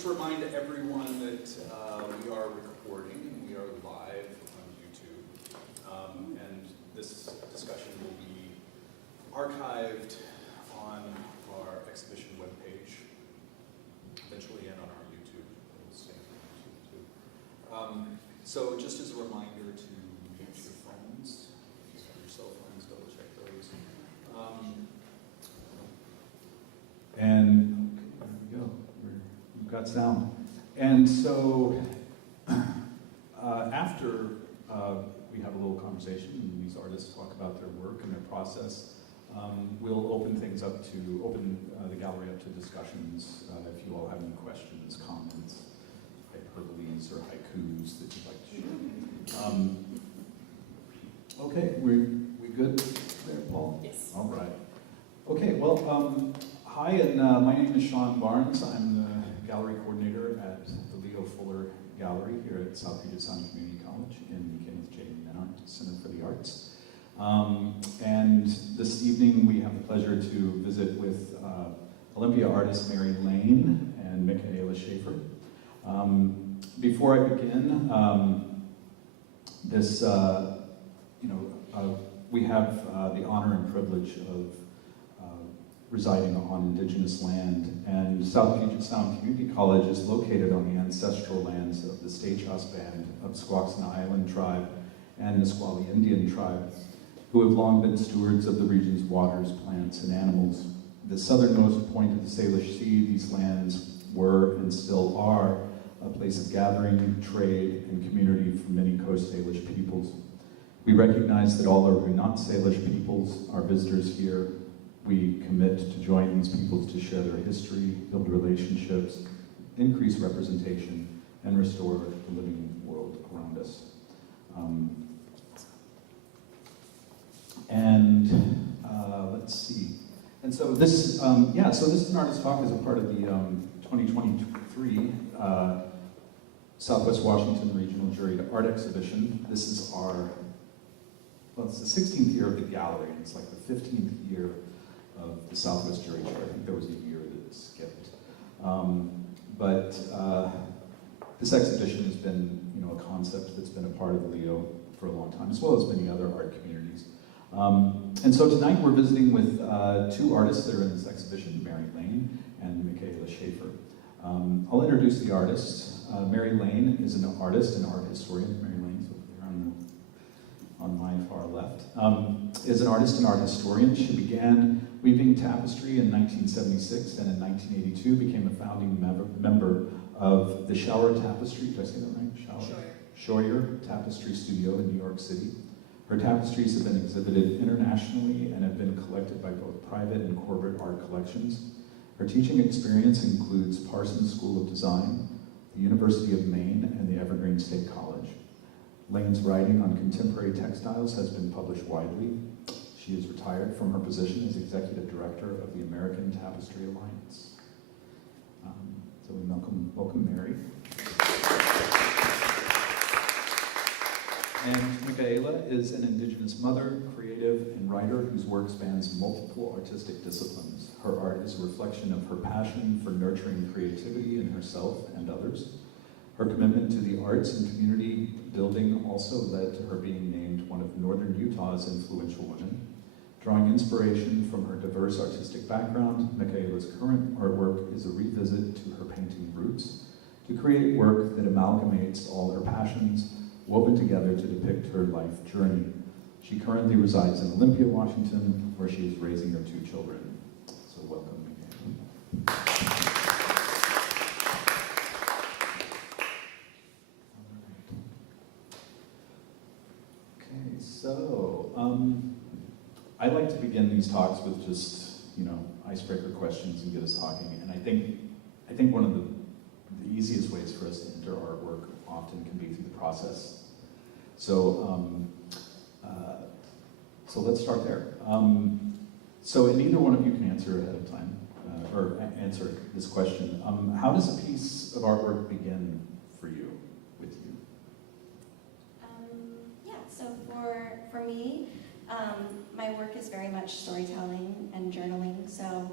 just remind everyone that we are recording and we are live on YouTube. And this discussion will be archived on our exhibition webpage, eventually, and on our YouTube. It will stay on YouTube too. So just as a reminder to mute your phones, just have your cell phones, double check those. And there we go. We've got sound. And so after we have a little conversation and these artists talk about their work and their process, we'll open things up to, the gallery up to discussions. If you all have any questions, comments, hyperboles, or haikus that you'd like to share. Okay, we good there, Paul? Yes. All right. Okay, well, hi, and my name is Sean Barnes. I'm the gallery coordinator at the Leo Fuller Gallery here at South Puget Sound Community College in the Kenneth J. Menard Center for the Arts. And this evening we have the pleasure to visit with Olympia artist Mary Lane and Mikaela Shafer. Before I begin, we have the honor and privilege of residing on Indigenous land, and South Puget Sound Community College is located on the ancestral lands of the Stagehouse Band of Squaxin Island Tribe and Nisqually Indian Tribe, who have long been stewards of the region's waters, plants, and animals. The southernmost point of the Salish Sea, these lands were and still are a place of gathering, trade, and community for many Coast Salish peoples. We recognize that all are not Salish peoples are visitors here. We commit to join these peoples to share their history, build relationships, increase representation, and restore the living world around us. Let's see. And so this, so this is an artist talk as a part of the 2023 Southwest Washington Regional Juried Art Exhibition. This is it's the 16th year of the gallery, and it's like the 15th year of the Southwest Juried Art. I think there was a year that skipped. But this exhibition has been, a concept that's been a part of Leo for a long time, as well as many other art communities. And so tonight we're visiting with two artists that are in this exhibition, Mary Lane and Mikaela Shafer. I'll introduce the artists. Mary Lane is an artist and art historian. Mary Lane's over there on my far left. Is an artist and art historian. She began weaving tapestry in 1976 and in 1982 became a founding member of the Shower Tapestry, did I say that right? Shoyer Tapestry Studio in New York City. Her tapestries have been exhibited internationally and have been collected by both private and corporate art collections. Her teaching experience includes Parsons School of Design, the University of Maine, and the Evergreen State College. Lane's writing on contemporary textiles has been published widely. She is retired from her position as Executive Director of the American Tapestry Alliance. So we welcome Mary. And Mikaela is an Indigenous mother, creative, and writer whose work spans multiple artistic disciplines. Her art is a reflection of her passion for nurturing creativity in herself and others. Her commitment to the arts and community building also led to her being named one of Northern Utah's influential women. Drawing inspiration from her diverse artistic background, Mikaela's current artwork is a revisit to her painting roots, to create work that amalgamates all her passions, woven together to depict her life journey. She currently resides in Olympia, Washington, where she is raising her two children. So welcome, Mikaela. Okay, so I like to begin these talks with just, icebreaker questions and get us talking. And I think one of the easiest ways for us to enter our work often can be through the process. So let's start there. And either one of you can answer ahead of time, or answer this question. How does a piece of artwork begin for you, with you? So for me, my work is very much storytelling and journaling. So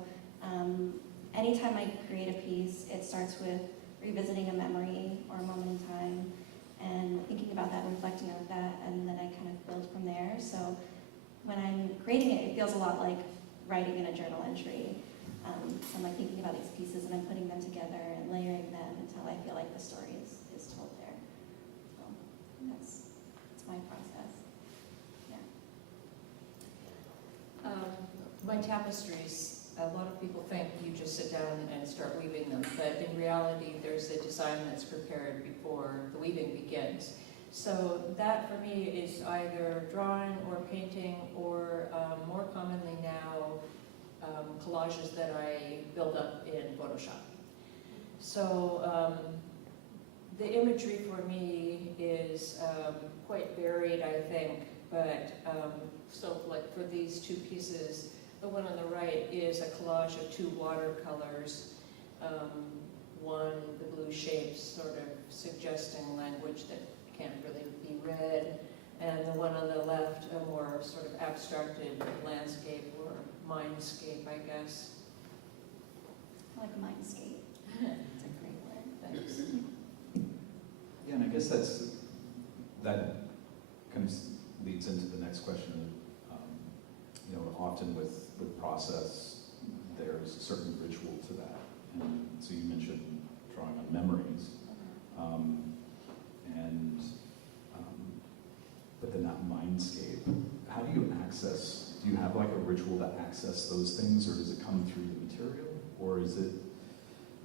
anytime I create a piece, it starts with revisiting a memory or a moment in time and thinking about that, reflecting on that, and then I kind of build from there. So when I'm creating it, it feels a lot like writing in a journal entry. So I'm like thinking about these pieces and I'm putting them together and layering them until I feel like the story is told there. So that's my process. Yeah. My tapestries, a lot of people think you just sit down and start weaving them, but in reality there's a design that's prepared before the weaving begins. So that for me is either drawing or painting or more commonly now collages that I build up in Photoshop. So the imagery for me is quite varied, I think, but so like for these two pieces, the one on the right is a collage of two watercolors, one, the blue shapes sort of suggesting language that can't really be read, and the one on the left, a more sort of abstracted landscape or mindscape, I guess. I like mindscape. It's a great word. Thanks. Yeah, and I guess that kind of leads into the next question. Often with process, there's a certain ritual to that. And so you mentioned drawing on memories, but then that mindscape. How do you access? Do you have like a ritual to access those things, or does it come through the material, or is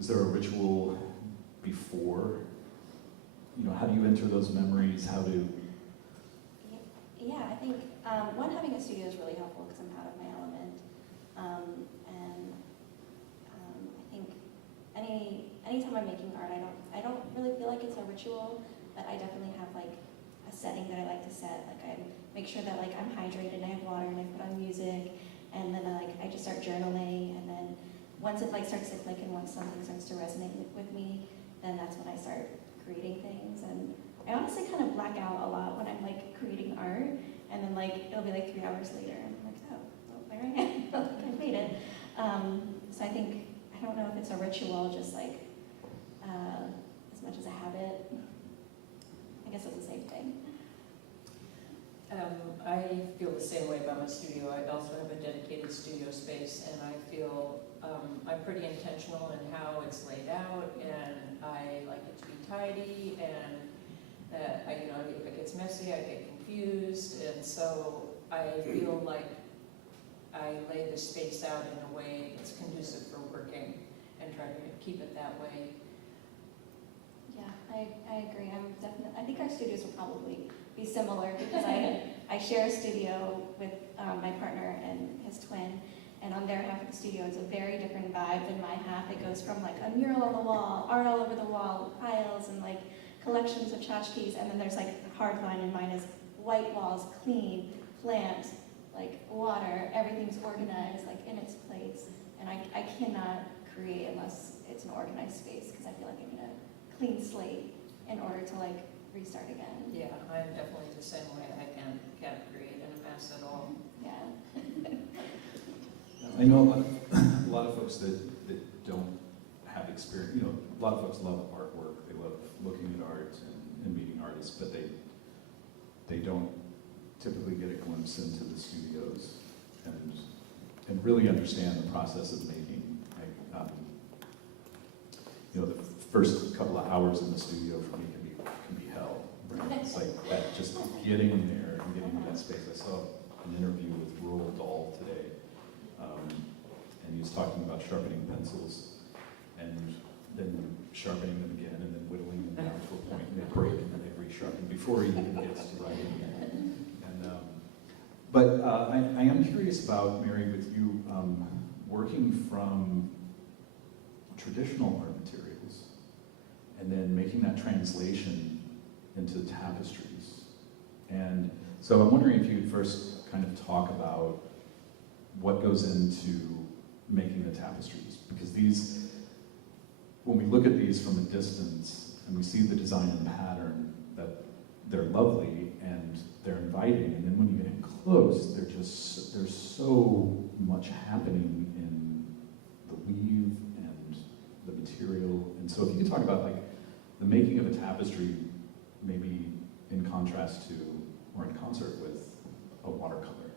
there a ritual before? How do you enter those memories? How do? Yeah, I think one, having a studio is really helpful because I'm out of my element, and I think anytime I'm making art, I don't really feel like it's a ritual, but I definitely have like a setting that I like to set. Like I make sure that like I'm hydrated and I have water and I put on music, and then I just start journaling, and then once it like starts to click and once something starts to resonate with me, then that's when I start creating things. And I honestly kind of black out a lot when I'm like creating art, and then like it'll be like 3 hours later and I'm like, oh, well, there I am. Like I made it. So I think, I don't know if it's a ritual, just like as much as a habit. I guess it's the same thing. I feel the same way about my studio. I also have a dedicated studio space, and I feel I'm pretty intentional in how it's laid out, and I like it to be tidy, and that if it gets messy, I get confused, and so I feel like I lay the space out in a way that's conducive for working, and try to keep it that way. Yeah, I agree. I think our studios will probably be similar because I share a studio with my partner and his twin, and on their half of the studio it's a very different vibe than my half. It goes from like a mural on the wall, art all over the wall, piles, and like collections of tchotchkes, and then there's like a hard line, and mine is white walls, clean, plant, like water, everything's organized like in its place, and I cannot create unless it's an organized space because I feel like I need a clean slate in order to like restart again. Yeah, I'm definitely the same way. I can't create in a mess at all. Yeah. I know a lot of folks that don't have experience. A lot of folks love artwork. They love looking at art and meeting artists, but they don't typically get a glimpse into the studios and really understand the process of making. The first couple of hours in the studio for me can be hell. Right? It's like that, just getting there and getting into that space. I saw an interview with Roald Dahl today, and he was talking about sharpening pencils and then sharpening them again and then whittling them down to a point and they break and then they resharpen before he even gets to writing again. But I am curious about, Mary, with you working from traditional art materials and then making that translation into tapestries. And so I'm wondering if you could first kind of talk about what goes into making the tapestries. Because these, when we look at these from a distance and we see the design and pattern, that they're lovely and they're inviting, and then when you get in close, there's so much happening in the weave and the material. And so if you could talk about like the making of a tapestry, maybe in contrast to, or in concert with a watercolor,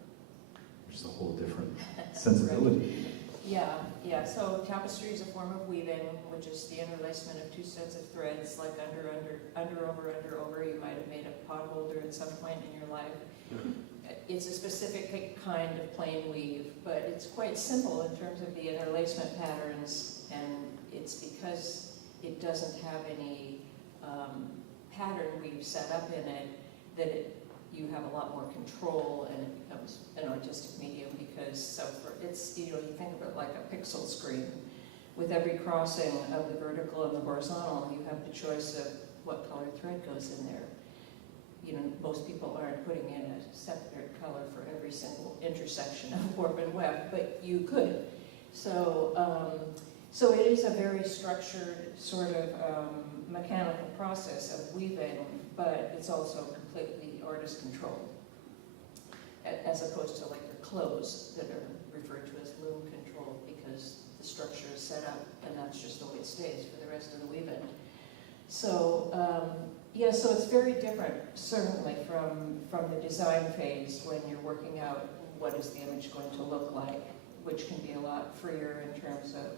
which is a whole different sensibility. Yeah. So tapestry is a form of weaving, which is the interlacement of two sets of threads, like under, over. You might have made a pot holder at some point in your life. It's a specific kind of plain weave, but it's quite simple in terms of the interlacement patterns, and it's because it doesn't have any pattern weave set up in it that you have a lot more control, and it becomes an artistic medium because it's, you think of it like a pixel screen. With every crossing of the vertical and the horizontal, you have the choice of what color thread goes in there. Most people aren't putting in a separate color for every single intersection of warp and weft, but you could. So it is a very structured sort of mechanical process of weaving, but it's also completely artist controlled, as opposed to like your clothes that are referred to as loom controlled because the structure is set up and that's just the way it stays for the rest of the weave-in. So so it's very different, certainly, from the design phase when you're working out what is the image going to look like, which can be a lot freer in terms of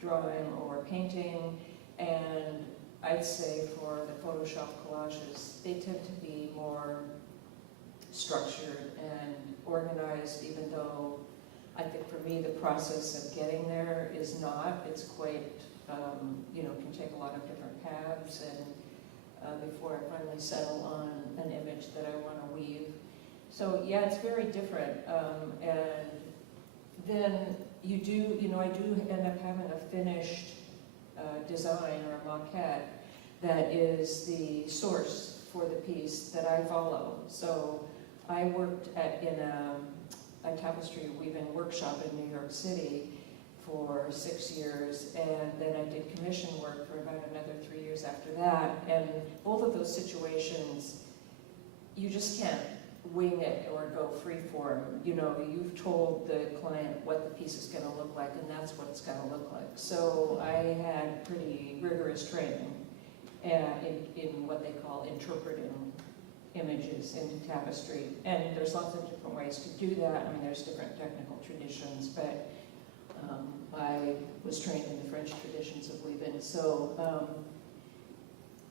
drawing or painting. And I'd say for the Photoshop collages, they tend to be more structured and organized, even though I think for me the process of getting there is not. It's quite, can take a lot of different paths and before I finally settle on an image that I want to weave. So yeah, it's very different. And then I do end up having a finished design or a maquette that is the source for the piece that I follow. So I worked in a tapestry weaving workshop in New York City for 6 years, and then I did commission work for about another 3 years after that. And both of those situations, you just can't wing it or go freeform. You've told the client what the piece is going to look like, and that's what it's going to look like. So I had pretty rigorous training in what they call interpreting images into tapestry. And there's lots of different ways to do that. I mean, there's different technical traditions, but I was trained in the French traditions of weaving. So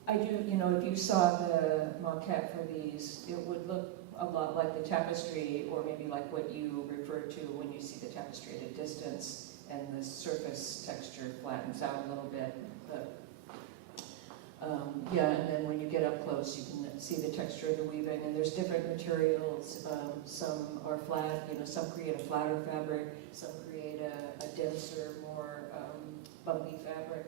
I do, if you saw the maquette for these, it would look a lot like the tapestry, or maybe like what you refer to when you see the tapestry at a distance, and the surface texture flattens out a little bit. But and then when you get up close, you can see the texture of the weaving, and there's different materials. Some are flat, some create a flatter fabric, some create a denser, more bumpy fabric.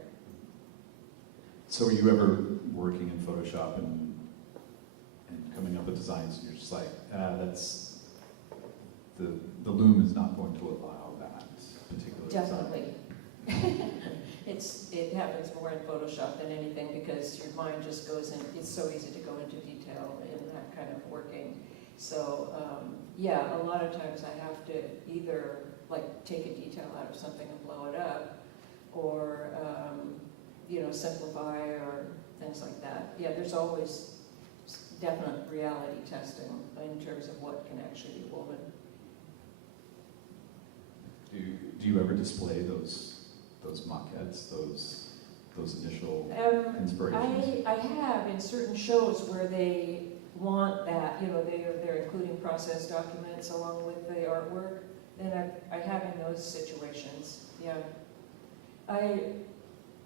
So are you ever working in Photoshop and coming up with designs, and you're just like, that's, the loom is not going to allow that particular Definitely. design? It happens more in Photoshop than anything because your mind just goes in, it's so easy to go into detail in that kind of working. So a lot of times I have to either like take a detail out of something and blow it up, or simplify or things like that. Yeah, there's always definite reality testing in terms of what can actually be woven. Do you ever display those maquettes, those initial inspirations? I have in certain shows where they want that, they're including process documents along with the artwork. Then I have in those situations. Yeah, I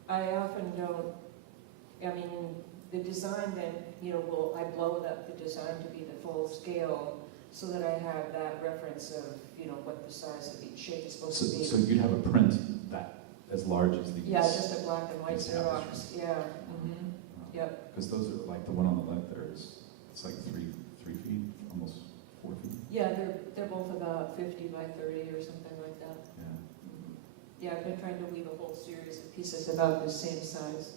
often don't. I mean, the design then, I blow up the design to be the full scale, so that I have that reference of, what the size of each shape is supposed to be. So you'd have a print that as large as these? Yeah, just a black and white Xerox. Yeah. Mm-hmm. Yep. Because those are like the one on the left there it's like 3 feet, almost 4 feet. Yeah, they're both about 50 by 30 or something like that. Yeah. Mm-hmm. Yeah, I've been trying to weave a whole series of pieces about the same size.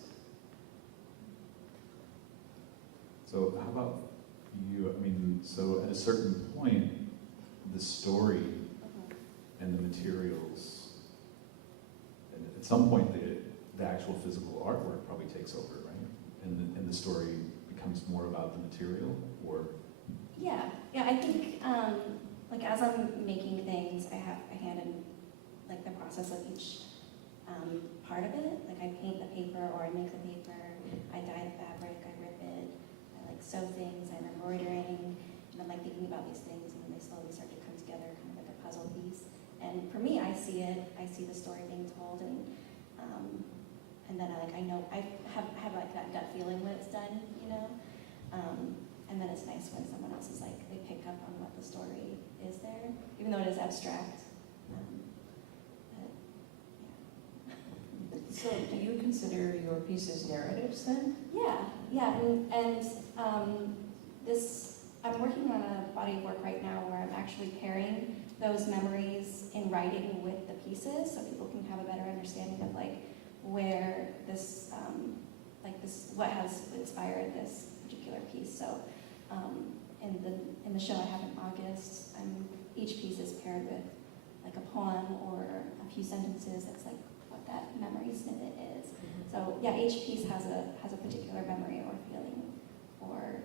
So how about you? I mean, so at a certain point, the story and the materials, and at some point the actual physical artwork probably takes over, right? And the story becomes more about the material, or? Yeah, I think, like as I'm making things, I have a hand in like the process of each part of it. Like I paint the paper, or I make the paper, I dye the fabric, I rip it, I like sew things, I'm embroidering, and I'm like thinking about these things, and then they slowly start to come together, kind of like a puzzle piece. And for me, I see the story being told, and then I know, I have like that gut feeling when it's done, you know? And then it's nice when someone else is like, they pick up on what the story is there, even though it is abstract. But, yeah. So do you consider your pieces narratives then? Yeah, I'm working on a body of work right now where I'm actually pairing those memories in writing with the pieces, so people can have a better understanding of like where this, what has inspired this particular piece. So in the show I have in August, each piece is paired with like a poem or a few sentences that's like what that memory snippet is. So yeah, each piece has a particular memory or feeling or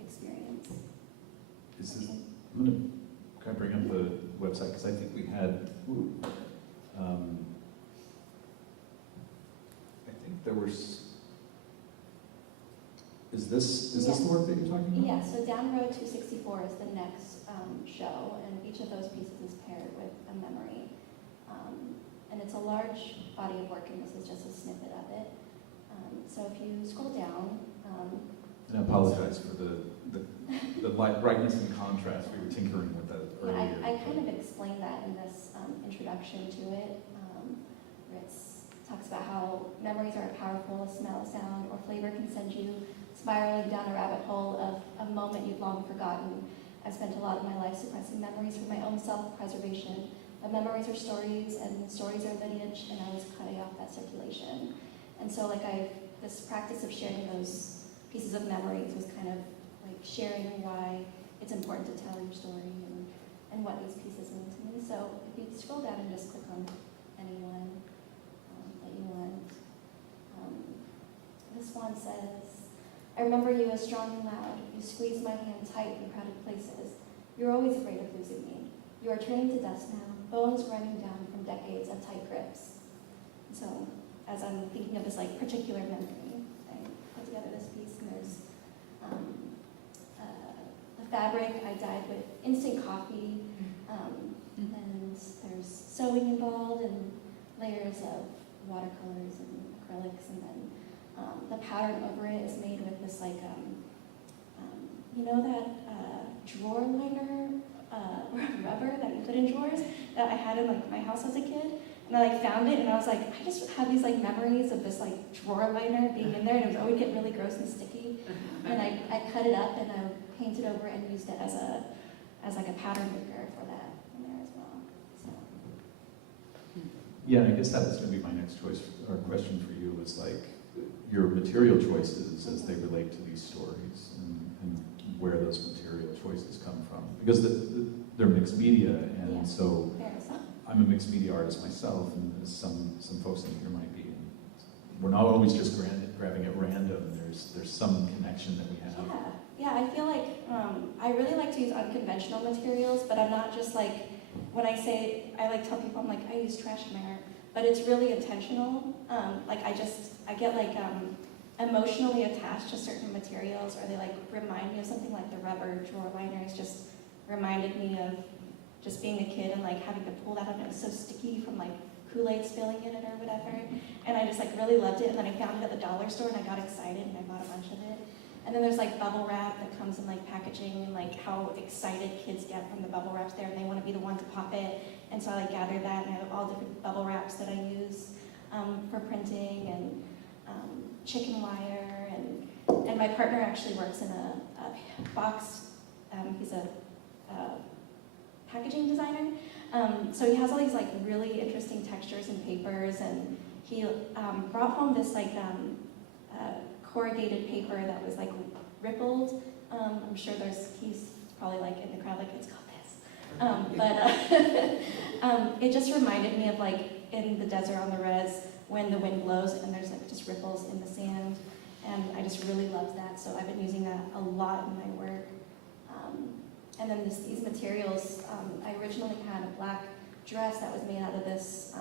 experience. I'm going to kind of bring up the website, because I think we had, I think there was, is this the work that you're talking about? Yeah, so Down Road 264 is the next show, and each of those pieces is paired with a memory. And it's a large body of work, and this is just a snippet of it. So if you scroll down... and I apologize for the brightness and contrast. We were tinkering with that earlier. I kind of explained that in this introduction to it, where it talks about how memories are powerful, a smell, a sound, or flavor can send you spiraling down a rabbit hole of a moment you've long forgotten. I've spent a lot of my life suppressing memories for my own self-preservation. But memories are stories, and stories are lineage, and I was cutting off that circulation. And so like this practice of sharing those pieces of memories was kind of like sharing why it's important to tell your story and what these pieces mean to me. So if you scroll down and just click on anyone that you want. This one says, I remember you as strong and loud. You squeezed my hand tight in crowded places. You're always afraid of losing me. You are turning to dust now, bones grinding down from decades of tight grips. So as I'm thinking of this like particular memory, I put together this piece, and there's the fabric I dyed with instant coffee, and there's sewing involved and layers of watercolors and acrylics, and then the pattern over it is made with this like, you know that drawer liner rubber that you put in drawers that I had in like my house as a kid, and I like found it, and I was like, I just have these like memories of this like drawer liner being in there, and it was always getting really gross and sticky, and I cut it up and I painted over it and used it as like a pattern maker for that in there as well. So. Yeah, and I guess that was going to be my next choice or question for you, was like your material choices as they relate to these stories, and where those material choices come from, because they're mixed media, and Yeah. so I'm a mixed media artist myself, and as some folks in here might be. And we're not always just grabbing at random. There's some connection that we have. Yeah, I feel like I really like to use unconventional materials, but I'm not just like, when I say, I like tell people, I'm like, I use trash in my art, but it's really intentional. Like I get like emotionally attached to certain materials, or they like remind me of something. Like the rubber drawer liners just reminded me of just being a kid and like having to pull that up, and it was so sticky from like Kool-Aid spilling in it or whatever. And I just like really loved it, and then I found it at the dollar store and I got excited and I bought a bunch of it. And then there's like bubble wrap that comes in like packaging, and like how excited kids get from the bubble wraps there, and they want to be the one to pop it. And so I like gathered that, and I have all different bubble wraps that I use for printing, and chicken wire, and my partner actually works in a box. He's a packaging designer, so he has all these like really interesting textures and papers, and he brought home this like corrugated paper that was like rippled. I'm sure he's probably like in the crowd like, it's called this. But it just reminded me of like in the desert on the res, when the wind blows and there's like just ripples in the sand. And I just really loved that, so I've been using that a lot in my work. And then these materials, I originally had a black dress that was made out of this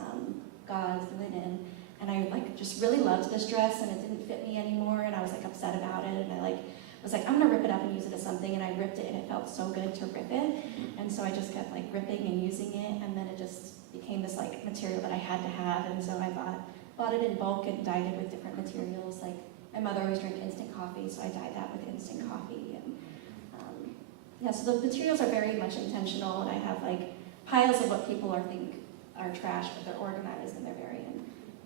gauze linen, and I like just really loved this dress, and it didn't fit me anymore, and I was like upset about it, and I was like, I'm gonna rip it up and use it as something, and I ripped it, and it felt so good to rip it, and so I just kept like ripping and using it, and then it just became this like material that I had to have, and so I bought it in bulk and dyed it with different materials. Like my mother always drank instant coffee, so I dyed that with instant coffee, and yeah, so the materials are very much intentional, and I have like piles of what people think are trash, but they're organized and they're very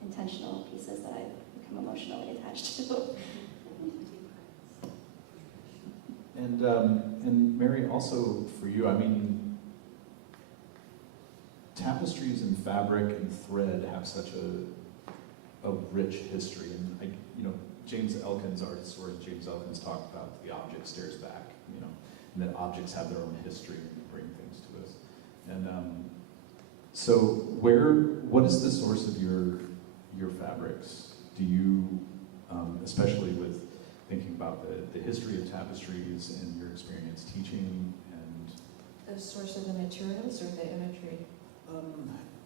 intentional pieces that I've become emotionally attached to. And Mary, also for you, I mean, tapestries and fabric and thread have such a rich history, and James Elkins, art historian James Elkins, talked about the object stares back, and that objects have their own history and bring things to us. And so, what is the source of your fabrics? Do you, especially with thinking about the history of tapestries and your experience teaching and The source of the materials or the imagery?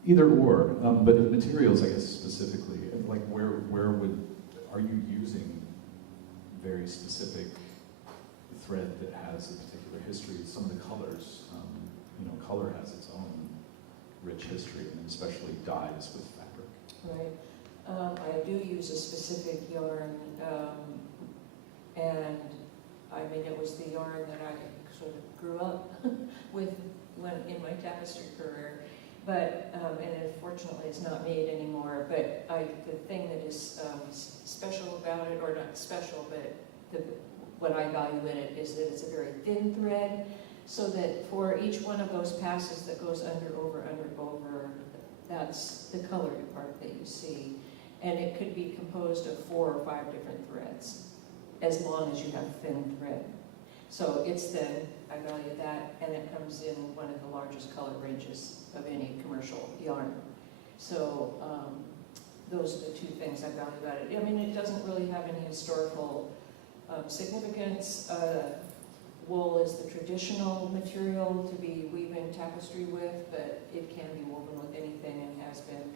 either or, but the materials, I guess specifically, like where are you using very specific thread that has a particular history? Some of the colors, color has its own rich history, and especially dyes with fabric. Right. I do use a specific yarn, and I mean it was the yarn that I sort of grew up with when in my tapestry career. But and unfortunately it's not made anymore. But the thing that is special about it, or not special, but what I value in it is that it's a very thin thread, so that for each one of those passes that goes under, over, that's the colored part that you see. And it could be composed of 4 or 5 different threads, as long as you have thin thread. So it's thin, I value that, and it comes in one of the largest color ranges of any commercial yarn. So those are the 2 things I value about it. I mean, it doesn't really have any historical significance. Wool is the traditional material to be weaving tapestry with, but it can be woven with anything and has been.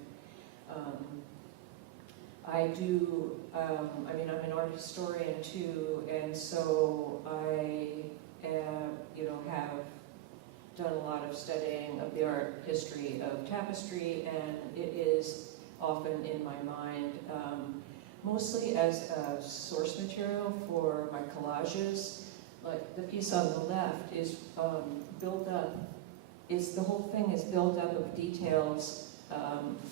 I do, I mean, I'm an art historian too, and so I have done a lot of studying of the art history of tapestry, and it is often in my mind, mostly as a source material for my collages. Like the piece on the left is built up, the whole thing is built up of details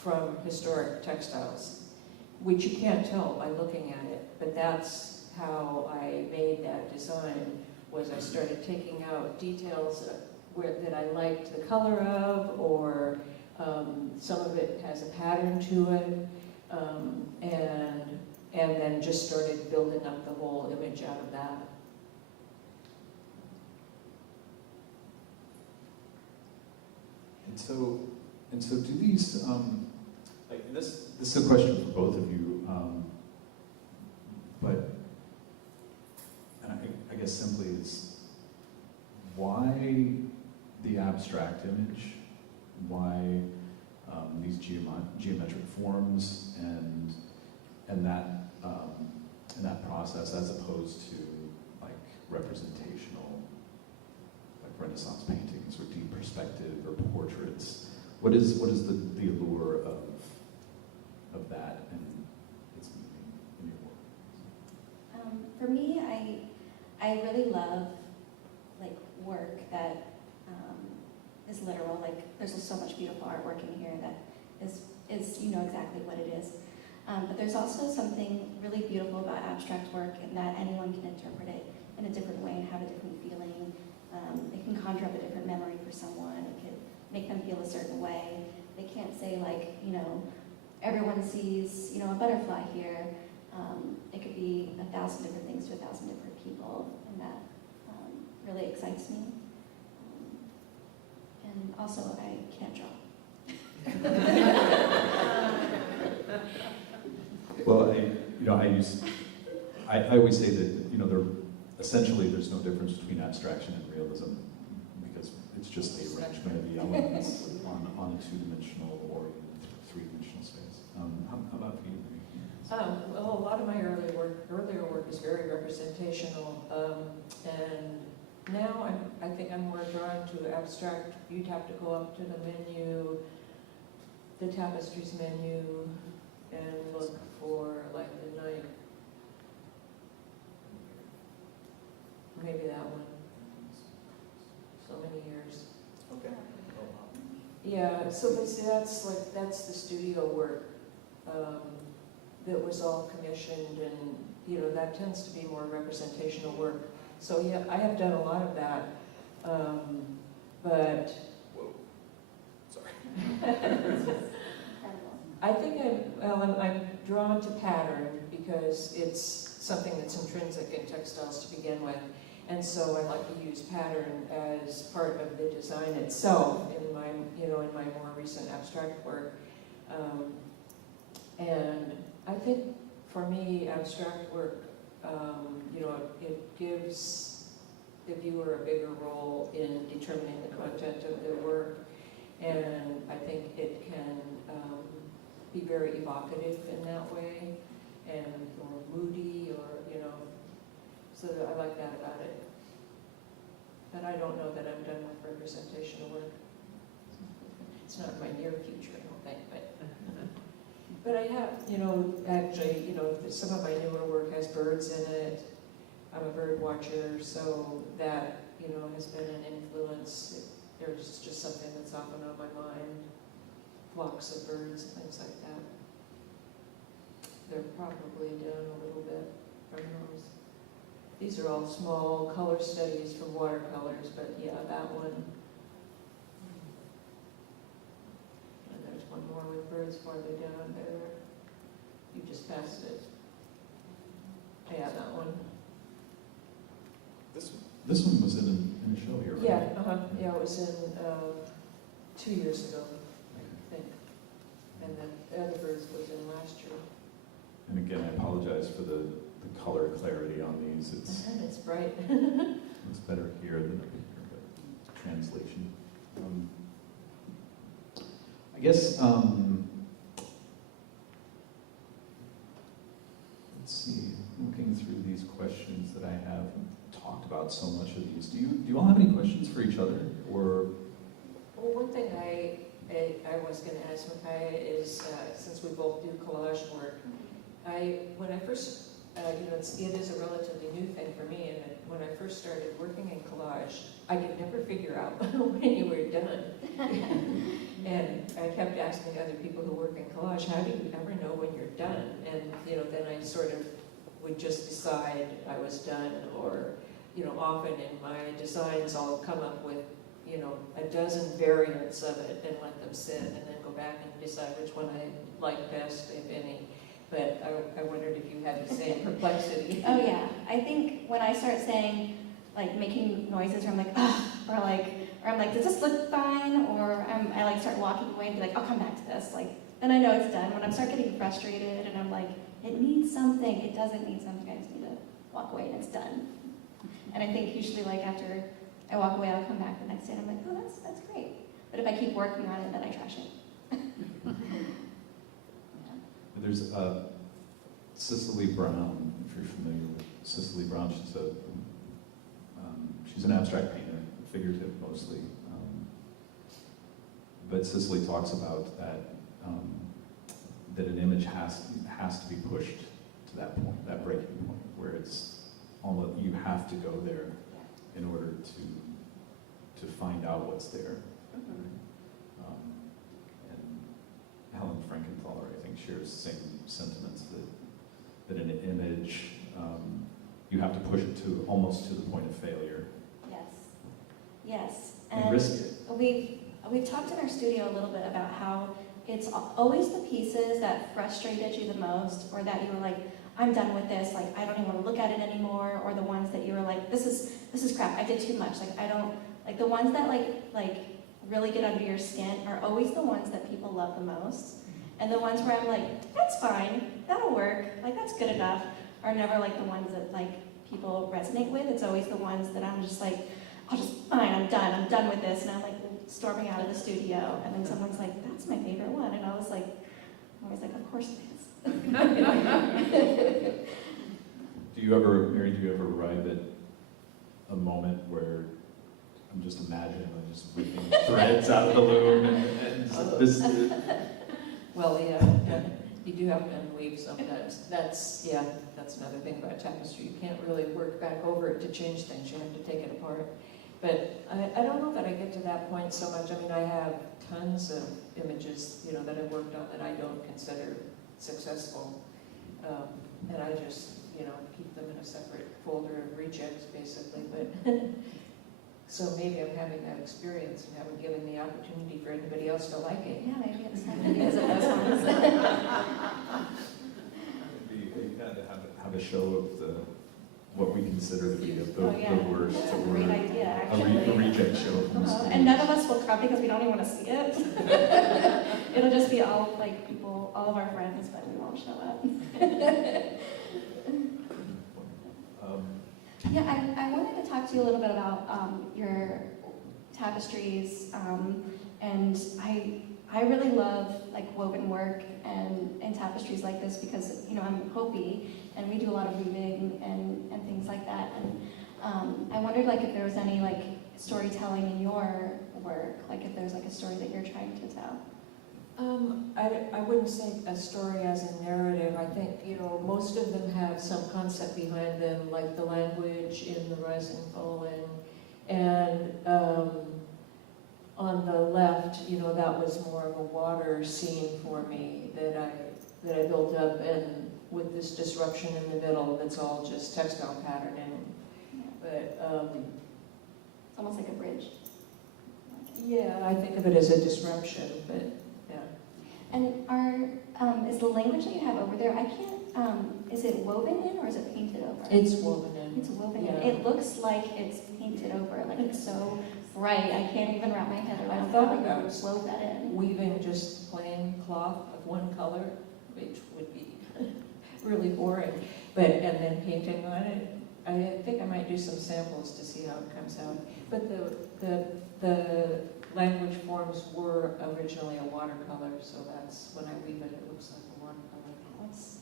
from historic textiles, which you can't tell by looking at it, but that's how I made that design, was I started taking out details that I liked the color of, or some of it has a pattern to it, and then just started building up the whole image out of that. And so do these, like this is a question for both of you, but I guess simply is, why the abstract image? Why these geometric forms and that process, as opposed to like representational, like Renaissance paintings or deep perspective or portraits? What is the allure of that and its meaning in your work? For me, I really love like work that is literal. Like there's so much beautiful artwork in here that is exactly what it is. But there's also something really beautiful about abstract work in that anyone can interpret it in a different way and have a different feeling. It can conjure up a different memory for someone. It could make them feel a certain way. They can't say like, everyone sees, a butterfly here. It could be 1,000 different things to 1,000 different people, and that really excites me. And also, I can't draw. I always say that, essentially there's no difference between abstraction and realism, because it's just the arrangement of the elements on a two-dimensional or three-dimensional space. How about for you? Well, a lot of my earlier work is very representational, and now I think I'm more drawn to abstract. You'd have to go up to the menu, the tapestries menu, and look for like the night. Maybe that one. So many years. Okay. Yeah, so but see, that's the studio work that was all commissioned, and that tends to be more representational work. So yeah, I have done a lot of that, but Whoa. Sorry. Incredible. I think I'm drawn to pattern because it's something that's intrinsic in textiles to begin with. And so I like to use pattern as part of the design itself in my more recent abstract work. And I think for me, abstract work, it gives the viewer a bigger role in determining the content of the work. And I think it can be very evocative in that way, or moody, so I like that about it. But I don't know that I'm done with representational work. It's not in my near future, I don't think, but I have, actually, some of my newer work has birds in it. I'm a bird watcher, so that, has been an influence. There's just something that's often on my mind. Flocks of birds, things like that. They're probably down a little bit from those. These are all small color studies from watercolors, but yeah, that one. And there's one more with birds farther down there. You just passed it. Yeah, that one. This one was in a show here, right? Yeah, yeah, it was in 2 years ago, I think. And then the other birds was in last year. And again, I apologize for the color clarity on these. It's bright. It's better here than up here, but translation. I guess, let's see, looking through these questions that I have, talked about so much of these. Do you all have any questions for each other, or? Well, one thing I was going to ask Mikaela is, since we both do collage work, when I first, it is a relatively new thing for me, and when I first started working in collage, I could never figure out when you were done. And I kept asking other people who work in collage, how do you ever know when you're done? And, then I sort of would just decide I was done, or, often in my designs I'll come up with, a dozen variants of it and let them sit, and then go back and decide which one I like best, if any. But I wondered if you had the same perplexity. Oh yeah, I think when I start saying, like making noises where I'm like, ugh, or I'm like, does this look fine? Or I like start walking away and be like, I'll come back to this. Like, then I know it's done. When I start getting frustrated and I'm like, it needs something, it doesn't need something, I just need to walk away and it's done. And I think usually like after I walk away, I'll come back the next day and I'm like, oh, that's great. But if I keep working on it, then I trash it. There's Cicely Brown, if you're familiar with Cicely Brown. She's an abstract painter, figurative mostly. But Cicely talks about that that an image has to be pushed to that point, that breaking point, where it's almost, you have to go there in order to find out what's there. And Helen Frankenthaler, I think, shares the same sentiments that an image, you have to push it to almost to the point of failure. Yes. And risk it. We've talked in our studio a little bit about how it's always the pieces that frustrated you the most, or that you were like, I'm done with this, like I don't even want to look at it anymore, or the ones that you were like, this is crap, I did too much, like I don't, like the ones that like really get under your skin are always the ones that people love the most. And the ones where I'm like, that's fine, that'll work, like that's good enough, are never like the ones that like people resonate with. It's always the ones that I'm just like, fine, I'm done with this, and I'm like storming out of the studio, and then someone's like, that's my favorite one, and I'm always like, of course it is. Mary, do you ever arrive at a moment where I'm just imagining, I'm just ripping threads out of the loom and this? Well, yeah, you do have to unweave sometimes. That's another thing about tapestry. You can't really work back over it to change things. You have to take it apart. But I don't know that I get to that point so much. I mean, I have tons of images, that I've worked on that I don't consider successful. And I just, keep them in a separate folder of rejects, basically. But so maybe I'm having that experience and haven't given the opportunity for anybody else to like it. Yeah, maybe it's because of those ones. You kind of have a show of what we consider to be the worst. That's a or great idea, actually. A reject show. From And none of us will come because we don't even want to see it. It'll just be all of our friends, but we won't show up. Yeah, I wanted to talk to you a little bit about your tapestries, and I really love like woven work and tapestries like this because I'm Hopi and we do a lot of weaving and things like that, and I wondered like if there was any like storytelling in your work, like if there's like a story that you're trying to tell. I wouldn't say a story as a narrative. I think, most of them have some concept behind them, like the language in the Rise and Fall. And on the left, that was more of a water scene for me that I built up, and with this disruption in the middle, that's all just textile patterning. Yeah. But It's almost like a bridge. yeah, I think of it as a disruption, but yeah. And is the language that you have over there, I can't, is it woven in or is it painted over? It's woven in. It's woven Yeah. in. It looks like it's painted over, like it's so bright. I can't even wrap my head around I thought how about you wove that in. Weaving just plain cloth of one color, which would be really boring, and then painting on it. I think I might do some samples to see how it comes out. But the language forms were originally a watercolor, so that's when I weave it, it looks like a watercolor. That's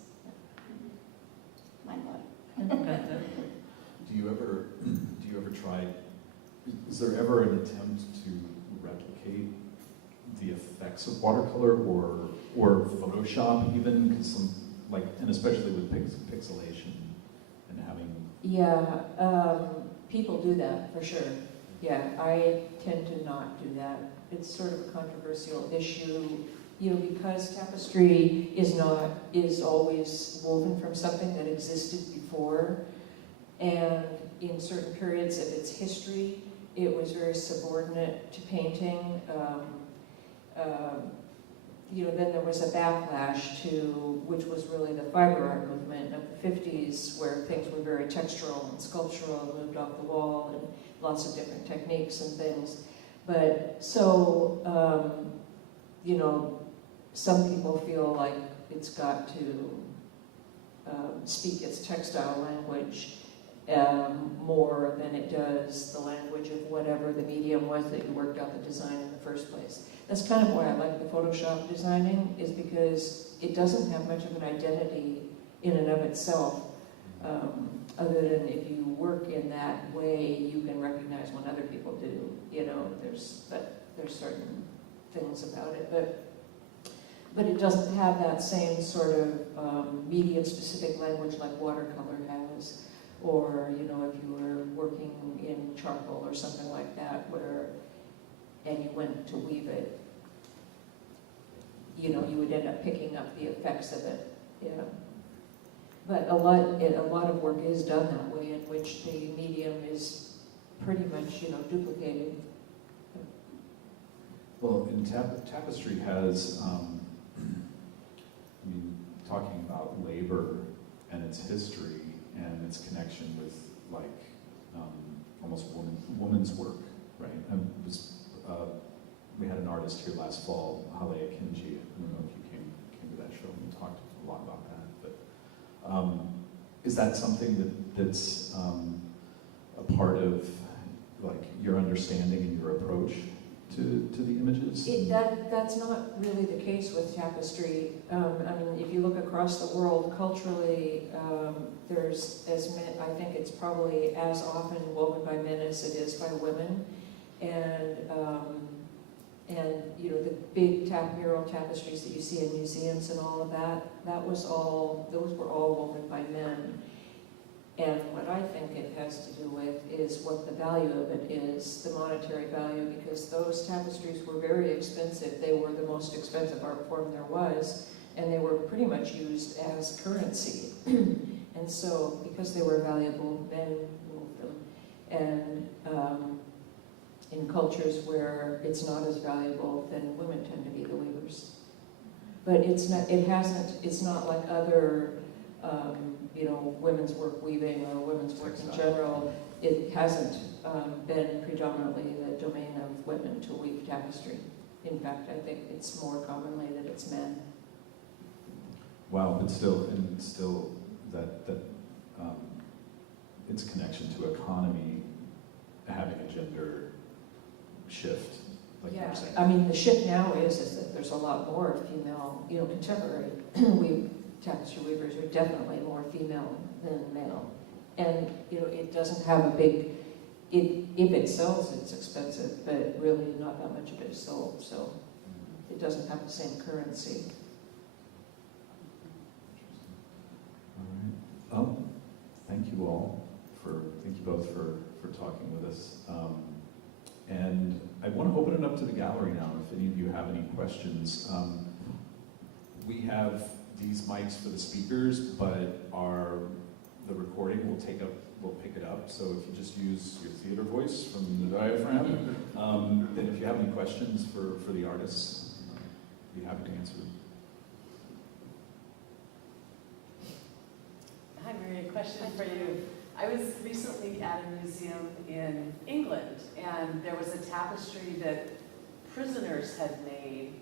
mind-blowing. Do you ever try? Is there ever an attempt to replicate the effects of watercolor or Photoshop even? Because and especially with pixelation and having. Yeah, people do that for sure. Yeah, I tend to not do that. It's sort of a controversial issue, because tapestry is always woven from something that existed before, and in certain periods of its history, it was very subordinate to painting. Then there was a backlash which was really the fiber art movement of the 50s, where things were very textural and sculptural, moved off the wall, and lots of different techniques and things. But so, some people feel like it's got to speak its textile language more than it does the language of whatever the medium was that you worked out the design in the first place. That's kind of why I like the Photoshop designing, is because it doesn't have much of an identity in and of itself, other than if you work in that way, you can recognize when other people do. There's certain things about it, but it doesn't have that same sort of medium-specific language like watercolor has, or if you were working in charcoal or something like that, and you went to weave it, you would end up picking up the effects of it. Yeah. But a lot of work is done that way, in which the medium is pretty much, duplicated. Well, in tapestry has, talking about labor and its history and its connection with almost woman's work, right? We had an artist here last fall, Hale Akinji. I don't know if you Is that something that's a part of like your understanding and your approach to the images? That's not really the case with tapestry. I mean, if you look across the world, culturally, there's I think it's probably as often woven by men as it is by women. And you know, the big mural tapestries that you see in museums and all of that, those were all woven by men. And what I think it has to do with is what the value of it is, the monetary value, because those tapestries were very expensive. They were the most expensive art form there was, and they were pretty much used as currency. And so, because they were valuable, men moved them. And in cultures where it's not as valuable, then women tend to be the weavers. But it's not like other you know, women's work weaving or women's work in general. It hasn't been predominantly the domain of women to weave tapestry. In fact, I think it's more commonly that it's men. Wow, but still that its connection to economy having a gender shift, like you were saying. I mean, the shift now is that there's a lot more female, you know, contemporary tapestry weavers are definitely more female than male. And, you know, it doesn't have a big, if it sells, it's expensive, but really not that much of it is sold, so it doesn't have the same currency. All right. Thank you all thank you both for talking with us. And I want to open it up to the gallery now, if any of you have any questions. We have these mics for the speakers, but the recording will pick it up. So if you just use your theater voice from the diaphragm, then if you have any questions for the artists, I'd be happy to answer them. Hi, Mary, a question for you. I was recently at a museum in England, and there was a tapestry that prisoners had made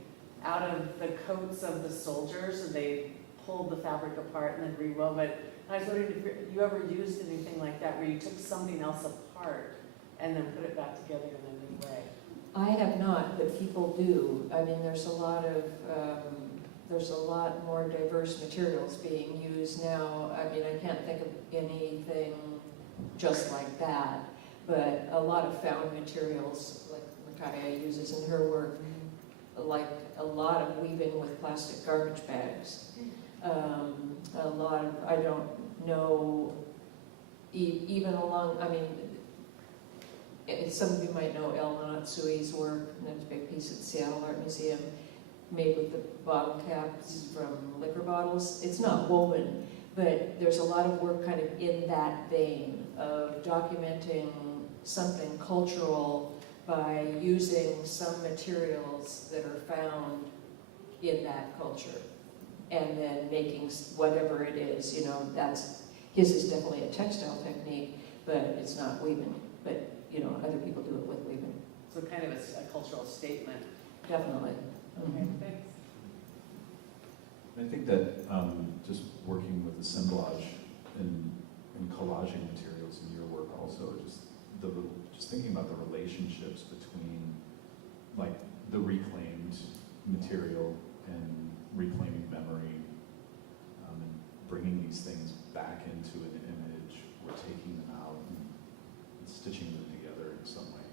out of the coats of the soldiers, and they pulled the fabric apart and then rewove it. And I was wondering if you ever used anything like that, where you took something else apart and then put it back together in a new way. I have not, but people do. I mean, there's a lot more diverse materials being used now. I mean, I can't think of anything just like that, but a lot of found materials, like Mikaela uses in her work, like a lot of weaving with plastic garbage bags. A lot of, I don't know, even along, I mean, some of you might know Leonor work, and there's a big piece at the Seattle Art Museum, made with the bottle caps from liquor bottles. It's not woven, but there's a lot of work kind of in that vein of documenting something cultural by using some materials that are found in that culture and then making whatever it is, you know, his is definitely a textile technique, but it's not weaving. But, you know, other people do it with weaving. So kind of a cultural statement. Definitely. Okay, thanks. I think that just working with assemblage and collaging materials in your work also, just thinking about the relationships between like the reclaimed material and reclaiming memory, and bringing these things back into an image, or taking them out and stitching them together in some way.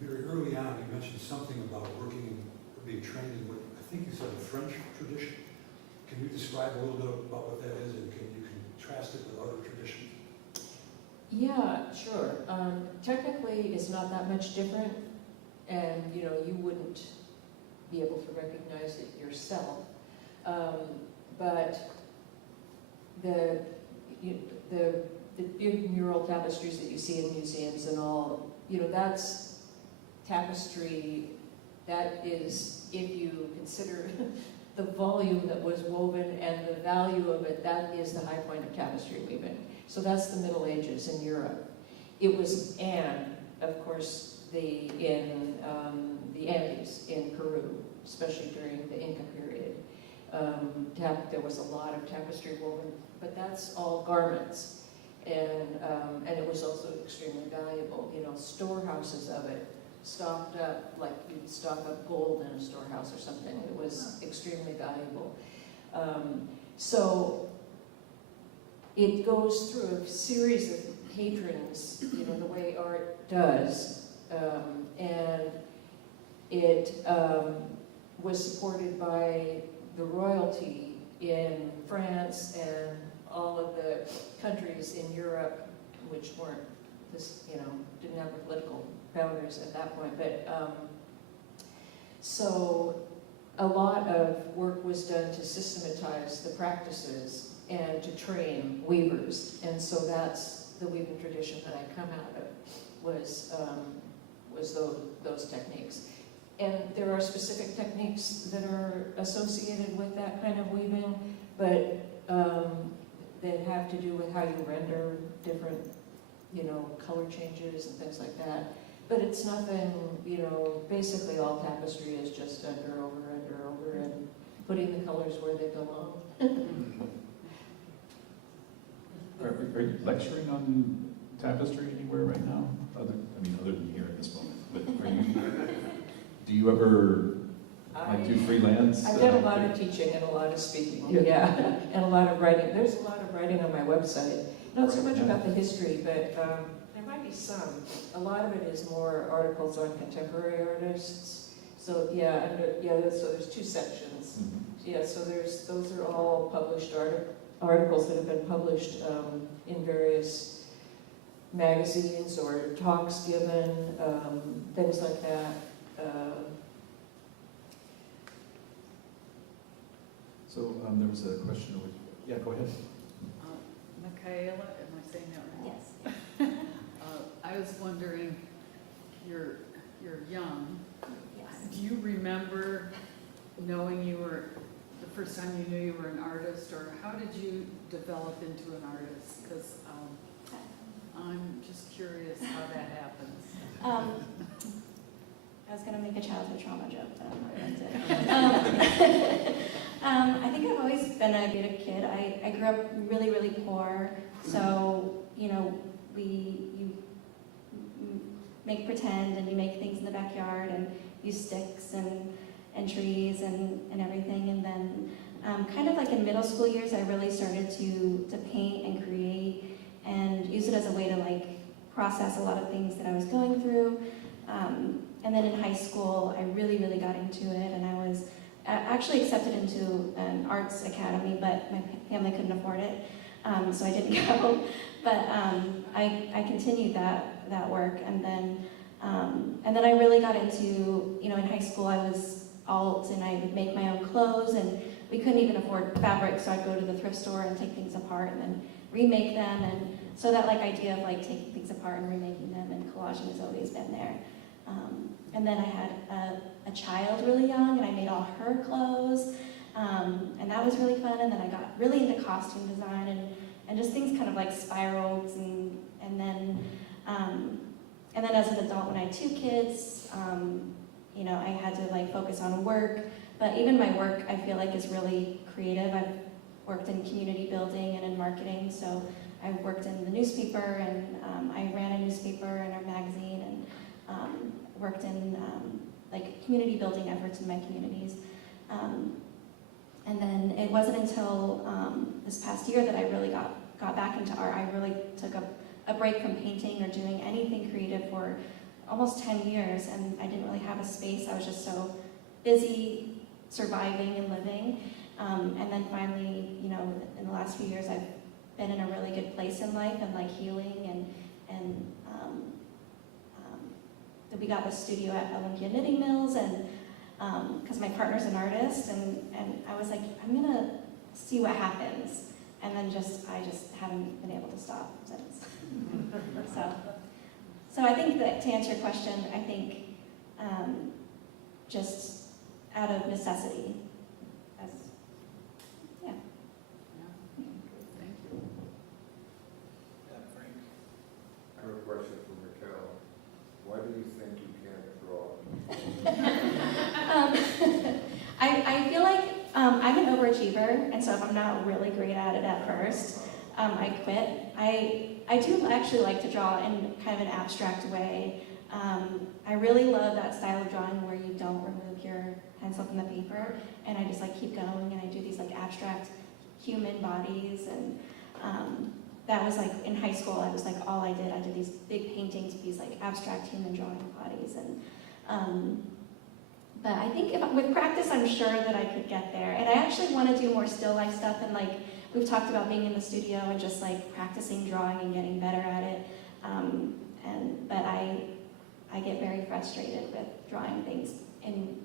Very early on, you mentioned something about being trained in what I think you said the French tradition. Can you describe a little bit about what that is, and can you contrast it with other traditions? Yeah, sure. Technically, it's not that much different, and you know, you wouldn't be able to recognize it yourself. But the big mural tapestries that you see in museums and all, you know, that's tapestry. That is, if you consider the volume that was woven and the value of it, that is the high point of tapestry weaving. So that's the Middle Ages in Europe. It was, and of course, in the Andes in Peru, especially during the Inca period. There was a lot of tapestry woven, but that's all garments. And it was also extremely valuable, storehouses of it, stocked up, like you'd stock up gold in a storehouse or something. It was extremely valuable. So it goes through a series of patrons, the way art does, and it was supported by the royalty in France and all of the countries in Europe, which weren't didn't have political boundaries at that point. But so a lot of work was done to systematize the practices and to train weavers, and so that's the weaving tradition that I come out of, was those techniques. And there are specific techniques that are associated with that kind of weaving, but that have to do with how you render different, color changes and things like that. But it's nothing, basically all tapestry is just under, over, and putting the colors where they belong. Are you lecturing on tapestry anywhere right now? Other than here at this moment. But do you ever do freelance? I've done a lot of teaching and a lot of speaking, yeah, and a lot of writing. There's a lot of writing on my website. Not so much about the history, but there might be some. A lot of it is more articles on contemporary artists. So so there's two sections. Mm-hmm. Yeah, so those are all published articles that have been published in various magazines or talks given, things like that. So there was a question over. Yeah, go ahead. Mikaela, am I saying that right? Yes. I was wondering, you're young. Yes. Do you remember knowing the first time you knew you were an artist, or how did you develop into an artist? Because I'm just curious how that happens. I was going to make a childhood trauma joke, but I'm not going to. I think I've always been a creative kid. I grew up really, really poor, so you make pretend and you make things in the backyard and use sticks and trees and everything. And then kind of like in middle school years, I really started to paint and create and use it as a way to like process a lot of things that I was going through. And then in high school, I really, really got into it, and I was actually accepted into an arts academy, but my family couldn't afford it, so I didn't go. But I continued that work, and then I really got into, in high school I was alt, and I would make my own clothes, and we couldn't even afford fabric, so I'd go to the thrift store and take things apart and then remake them, and so that like idea of like taking things apart and remaking them and collaging has always been there. And then I had a child really young, and I made all her clothes, and that was really fun. And then I got really into costume design, and just things kind of like spiraled, and then as an adult, when I had 2 kids, I had to like focus on work. But even my work, I feel like, is really creative. I've worked in community building and in marketing, so I worked in the newspaper, and I ran a newspaper and a magazine, and worked in like community building efforts in my communities. And then it wasn't until this past year that I really got back into art. I really took a break from painting or doing anything creative for almost 10 years, and I didn't really have a space. I was just so busy surviving and living. And then finally, in the last few years, I've been in a really good place in life and like healing, and we got the studio at Olympia Knitting Mills, and because my partner's an artist, and I was like, I'm gonna see what happens, and then I just haven't been able to stop since. So I think that to answer your question, I think just out of necessity, yeah. Thank you. Frank. I have a question for Mikaela. Why do you think you can't draw? better, and so if I'm not really great at it at first, I quit. I do actually like to draw in kind of an abstract way. I really love that style of drawing where you don't remove your pencil from the paper, and I just like keep going, and I do these like abstract human bodies, and that was like in high school. I was like all I did. I did these big paintings with these like abstract human drawing bodies, and but I think with practice, I'm sure that I could get there. And I actually want to do more still life stuff, and like we've talked about being in the studio and just like practicing drawing and getting better at it. But I get very frustrated with drawing things in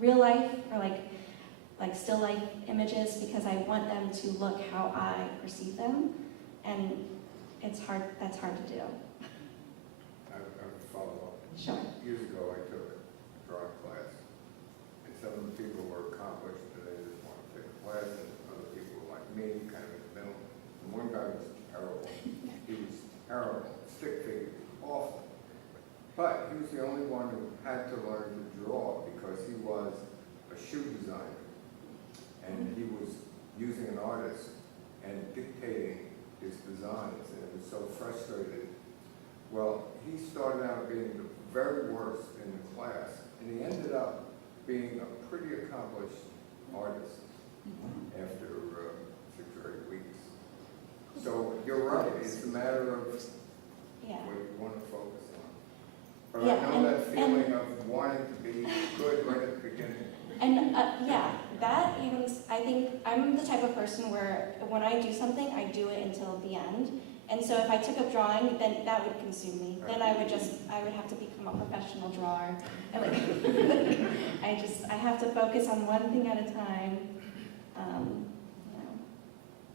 real life or like still life images because I want them to look how I perceive them, and it's hard. That's hard to do. I have a follow-up. Sure. Years ago, I took a drawing class, and some of the people were accomplished, and they just wanted to take a class, and other people were like me, kind of in the middle. And one guy was terrible. He was terrible, stick figure, awful. But he was the only one who had to learn to draw because he was a shoe designer, and he was using an artist and dictating his designs, and it was so frustrating. Well, he started out being the very worst in the class, and he ended up being a pretty accomplished artist after 6 or 8 weeks. So you're right, it's a matter of Yeah. what you want to focus on. But Yeah, I know that feeling of wanting to be good right at the beginning. And yeah, that even, I think I'm the type of person where when I do something, I do it until the end. And so if I took up drawing, then that would consume me. Then I would have to become a professional drawer. And like, I have to focus on one thing at a time,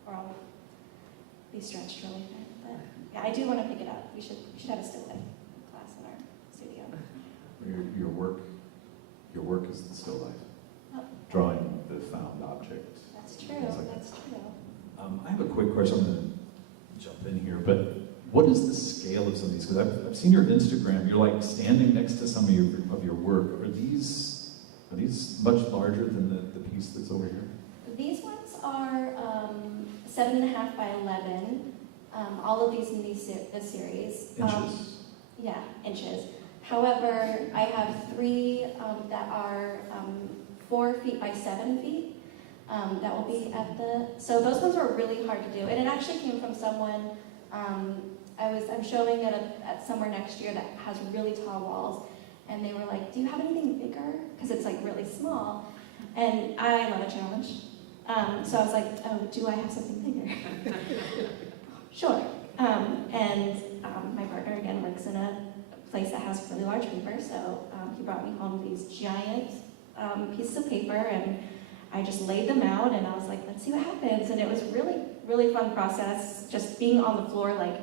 or I'll be stretched really thin. But yeah, I do want to pick it up. We should have a still life class in our studio. Your work is the still life. Oh. Drawing the found object. That's true. Things like That's true. I have a quick question. I'm going to jump in here, but what is the scale of some of these? Because I've seen your Instagram. You're like standing next to some of your work. Are these much larger than the piece that's over here? These ones are 7.5 by 11. All of these in this series. Inches. Yeah, inches. However, I have 3 that are 4 feet by 7 feet. That will be at the. So those ones were really hard to do, and it actually came from someone. I'm showing it at somewhere next year that has really tall walls, and they were like, "Do you have anything bigger?" Because it's like really small, and I love a challenge. So I was like, "Oh, do I have something bigger?" Sure. And my partner again works in a place that has really large paper, so he brought me home these giant pieces of paper, and I just laid them out, and I was like, let's see what happens. And it was really, really fun process, just being on the floor, like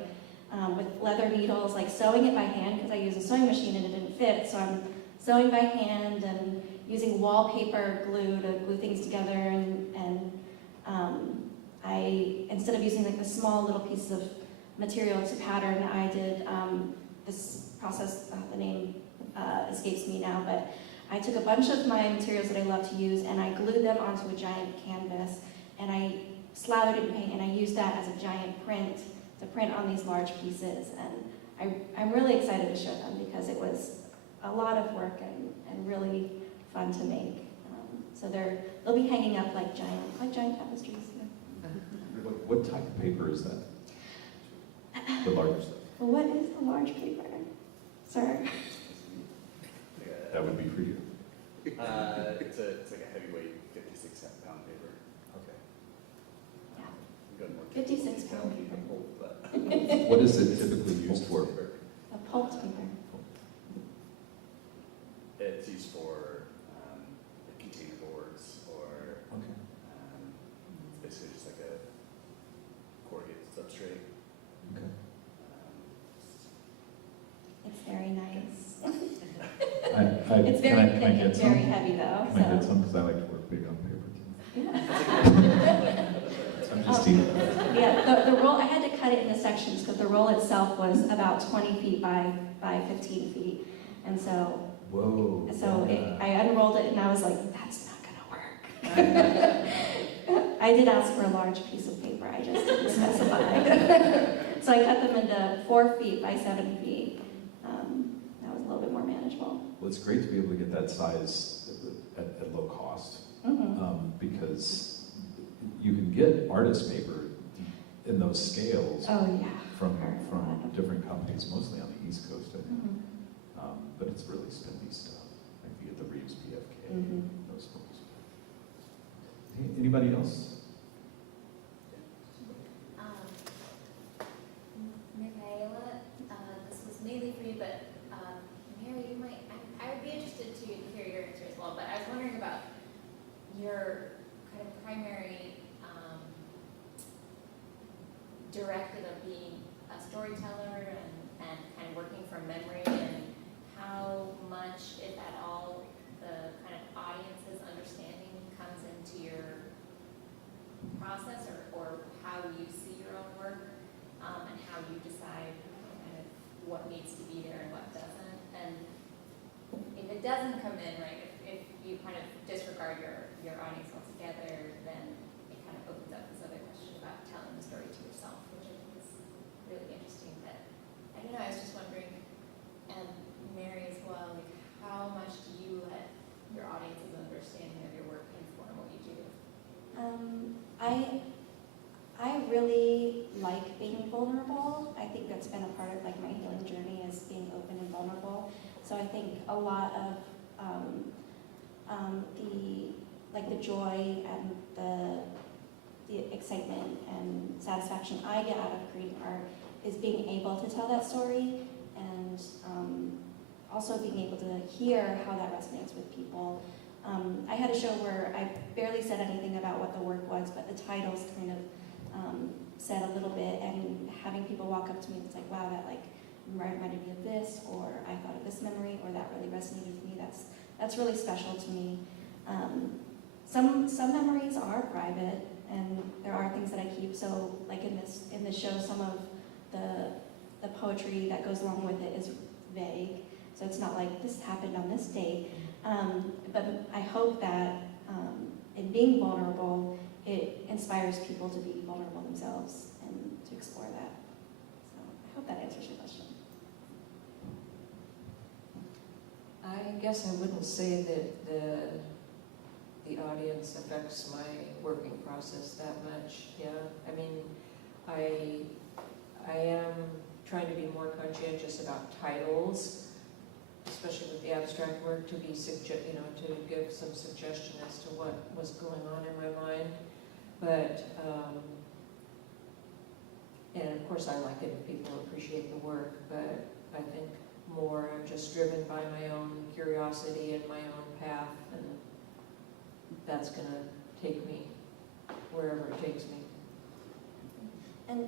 with leather needles, like sewing it by hand, because I use a sewing machine and it didn't fit, so I'm sewing by hand and using wallpaper glue to glue things together, and I, instead of using like the small little pieces of material to pattern, I did this process, the name escapes me now, but I took a bunch of my materials that I love to use and I glued them onto a giant canvas, and I slathered it in paint, and I used that as a giant print to print on these large pieces. And I'm really excited to show them because it was a lot of work and really fun to make. So they'll be hanging up like giant tapestries. Yeah. What type of paper is that? The larger stuff. Well, what is a large paper, sir? That would be for you. It's like a heavyweight 56-pound paper. Okay. Yeah. We've got more 56 detail pound than paper. people, but What is it typically used for? A pulped paper. it's used for like container boards or Okay. it's basically just like a corrugated substrate. Okay. It's very nice. Can It's very I thick get and some? very heavy though. Can I get So. some? Because I like to work big on paper too. Yeah. I'm just teasing. Yeah, the roll, I had to cut it into sections because the roll itself was about 20 feet by 15 feet. And so, Whoa. I unrolled it and I was like, that's not gonna work. I did ask for a large piece of paper, I just didn't specify. So I cut them into 4 feet by 7 feet. That was a little bit more manageable. Well, it's great to be able to get that size at low cost, because you can get artist paper in those scales Oh, yeah. from different companies, mostly on the East Coast, I think. Mhm. But it's really spendy stuff. Like you get the Reeves PFK, Mhm. those folks. Anybody else? Mikaela, this was mainly for you, but Mary, you might, I would be interested to hear your answer as well, but I was wondering about your kind of primary directive of being a storyteller and kind of working from memory, and how much, if at all, the kind of audience's understanding comes into your process, or how you see your own work, and how you decide kind of what needs to be there and what doesn't. And if it doesn't come in, right, if you kind of disregard your audience altogether, then it kind of opens up this other question about telling the story to yourself, which I think is really interesting. But I don't know, I was just wondering, and Mary as well, like how much do you let your audience's understanding of your work inform what you do? I really like being vulnerable. I think that's been a part of like my healing journey, is being open and vulnerable. So I think a lot of the joy and the excitement and satisfaction I get out of creating art is being able to tell that story, and also being able to hear how that resonates with people. I had a show where I barely said anything about what the work was, but the titles kind of said a little bit, and having people walk up to me and it's like, wow, that like reminded me of this, or I thought of this memory, or that really resonated with me. That's really special to me. Some memories are private, and there are things that I keep. So like in this show, some of the poetry that goes along with it is vague. So it's not like this happened on this date. But I hope that in being vulnerable, it inspires people to be vulnerable themselves and to explore that. So I hope that answers your question. I guess I wouldn't say that the audience affects my working process that much. Yeah, I mean, I am trying to be more conscientious about titles, especially with the abstract work, to give some suggestion as to what was going on in my mind. But and of course I like it if people appreciate the work, but I think more I'm just driven by my own curiosity and my own path, and that's going to take me wherever it takes me. And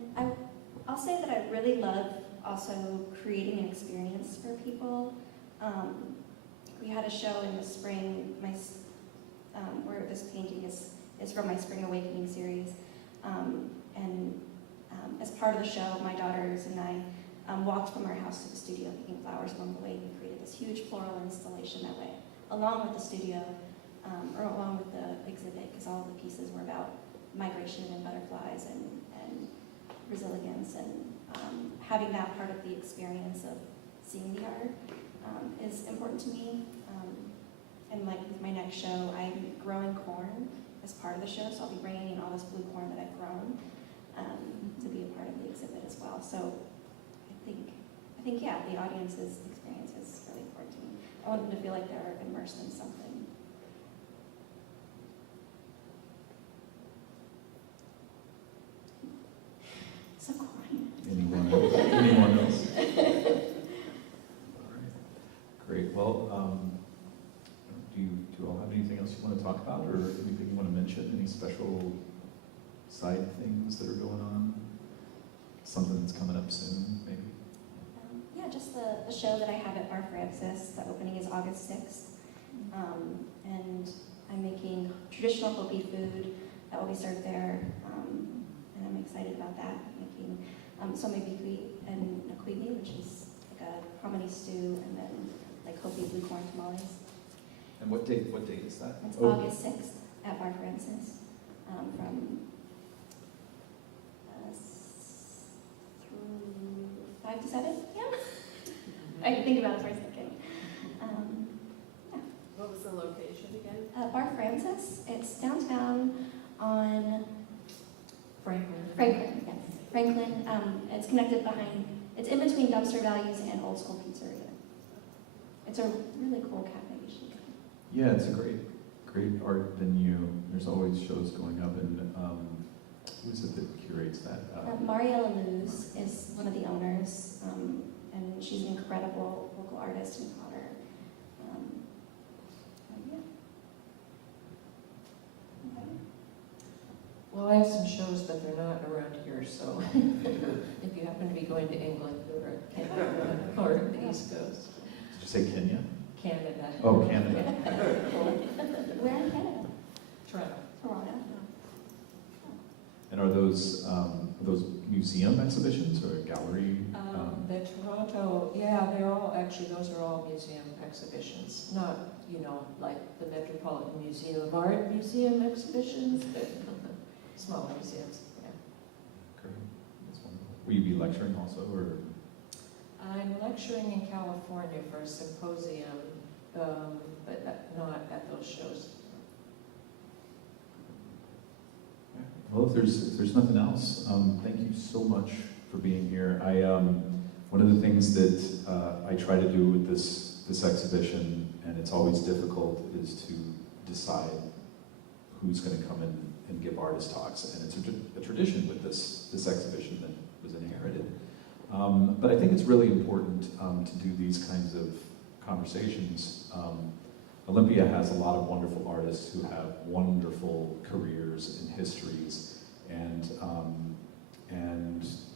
I'll say that I really love also creating an experience for people. We had a show in the spring, where this painting is from my Spring Awakening series. As part of the show, my daughters and I walked from our house to the studio picking flowers along the way, and we created this huge floral installation that way, along with the studio, or along with the exhibit, because all of the pieces were about migration and butterflies and resilience, and having that part of the experience of seeing the art is important to me. And like with my next show, I'm growing corn as part of the show, so I'll be bringing in all this blue corn that I've grown to be a part of the exhibit as well. So I think yeah, the audience's experience is really important to me. I want them to feel like they're immersed in something. So quiet. Anyone else? All right, great. Well, do you all have anything else you want to talk about, or anything you want to mention? Any special side things that are going on? Something that's coming up soon, maybe? Yeah, just the show that I have at Bar Francis. The opening is August 6th. And I'm making traditional Hopi food that will be served there. And I'm excited about that. Making somebikwi and nakwimi, which is like a hominy stew, and then like Hopi blue corn tamales. And what date is that? It's Oh. August 6th at Bar Francis. from 5 to 7 p.m. I can think about it for a second. What was the location again? Bar Francis, it's downtown on Franklin. Franklin, yes. Franklin, it's connected behind, it's in between Dumpster Values and Old School Pizzeria. It's a really cool cafe, you should go. Yeah, it's a great art venue. There's always shows going up, and who is it that curates that? Mikaela is one of the owners, and she's an incredible local artist and potter. Yeah. Okay. Well, I have some shows, but they're not around here, so if you happen to be going to England or Canada or the East Coast, Did you say Kenya? Canada. Oh, Canada. Where in Canada? Toronto. Toronto. And are those museum exhibitions or a gallery? The Toronto, yeah, they're all, actually, those are all museum exhibitions, not, like the Metropolitan Museum of Art museum exhibitions, but small museums, yeah. Great. That's wonderful. Will you be lecturing also, or? I'm lecturing in California for a symposium, but not at those shows. Well, if there's nothing else, thank you so much for being here. One of the things that I try to do with this exhibition, and it's always difficult, is to decide who's going to come in and give artist talks. And it's a tradition with this exhibition that was inherited. But I think it's really important to do these kinds of conversations. Olympia has a lot of wonderful artists who have wonderful careers and histories, and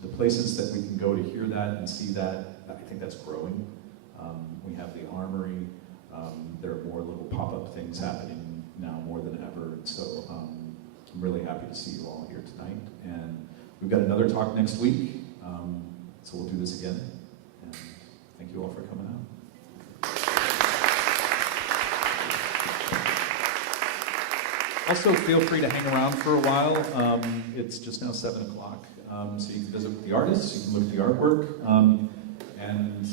the places that we can go to hear that and see that, I think that's growing. We have the Armory. There are more little pop-up things happening now more than ever. And so I'm really happy to see you all here tonight. And we've got another talk next week, so we'll do this again. And thank you all for coming out. Also, feel free to hang around for a while. It's just now 7 o'clock, so you can visit with the artists, you can look at the artwork, and